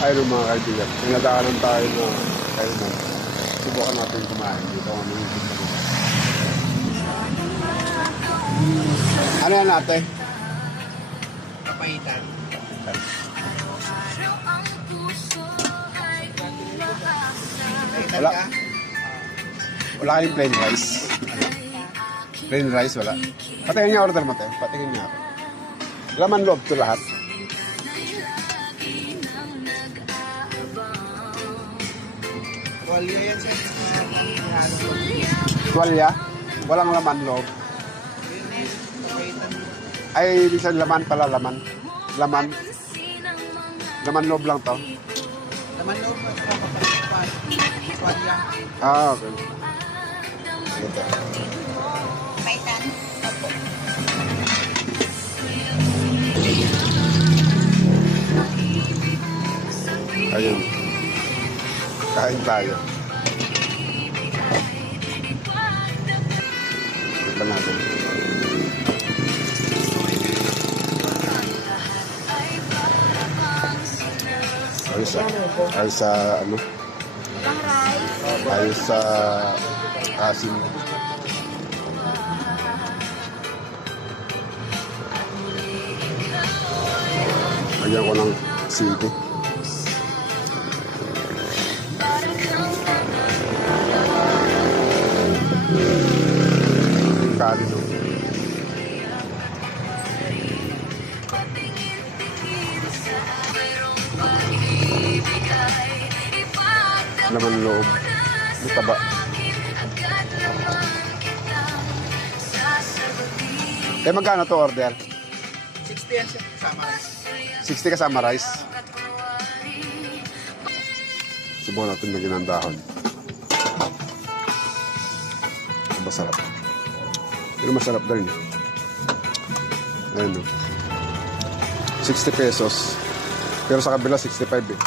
Ayun mga kaibigan, pinadaanan tayo na kainan. Subukan natin kumain dito kung ano yung gusto ko. Ano yan natin? Kapaitan. Wala. Wala kayong plain rice. Plain rice wala. Patingin niya order mo tayo. Patingin niya ako. Laman loob to lahat. Tuwalya yan sir. Tuwalya. Walang laman loob. Kapaitan. Ay, ibig sabihin laman pala, laman. Laman. Laman loob lang to. Naman loob at kapaitan. Tuwalya. Ah, okay. Ito. Paitan. Ayun. Kain tayo. Ito natin. Ayos sa ano? Pang rice. Ayos sa asin. Lagyan ko ng sili. Kali no. Laman loob. May taba. Eh, magkano to order? 60 yan sir. Sama rice. 60 kasama rice. Subukan natin lagyan ng dahon. Masarap. Pero masarap din. Ayun o. 60 pesos. Pero sa kabila, 65 eh.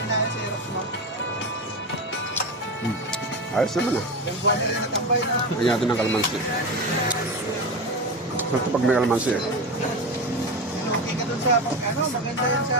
Pinayan sir. Ayos naman ah. Yung buwan na rin natambay na. Lagyan natin ng kalamansi. Ito pag may kalamansi eh. Okay ka dun sa ano, maganda yan sa